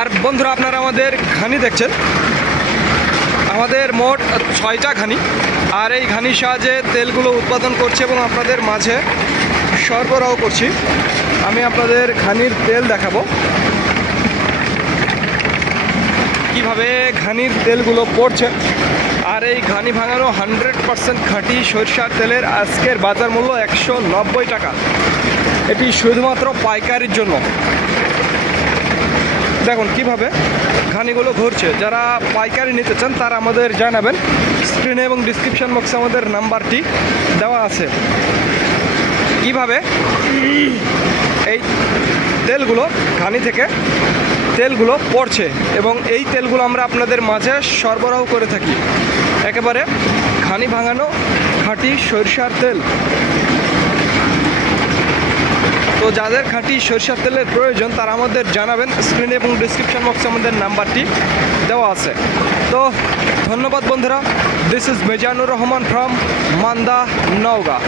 আর বন্ধুরা, আপনারা আমাদের ঘানি দেখছেন। আমাদের মোট 6টা ঘানি, আর এই ঘানির সাহায্যে তেলগুলো উৎপাদন করছে এবং আপনাদের মাঝে সরবরাহ করছি। আমি আপনাদের ঘানির তেল দেখাবো, কিভাবে ঘানির তেলগুলো পড়ছে। আর এই ঘানি ভাঙানো 100% খাঁটি সরিষার তেলের আজকের বাজার মূল্য 190 টাকা। এটি শুধুমাত্র পাইকারির জন্য। দেখুন কিভাবে ঘানিগুলো ঘুরছে। যারা পাইকারি নিতে চান তারা আমাদের জানাবেন। স্ক্রিনে এবং ডিসক্রিপশন বক্সে আমাদের নাম্বারটি দেওয়া আছে। কিভাবে এই তেলগুলো ঘানি থেকে তেলগুলো পড়ছে এবং এই তেলগুলো আমরা আপনাদের মাঝে সরবরাহ করে থাকি। একেবারে ঘানি ভাঙানো খাঁটি সরিষার তেল। তো যাদের খাঁটি সরিষার তেলের প্রয়োজন তারা আমাদের জানাবেন। স্ক্রিনে এবং ডিসক্রিপশন বক্সে আমাদের নাম্বারটি দেওয়া আছে। তো ধন্যবাদ বন্ধুরা। This is Mizanur Rahman from Manda, Naogaon.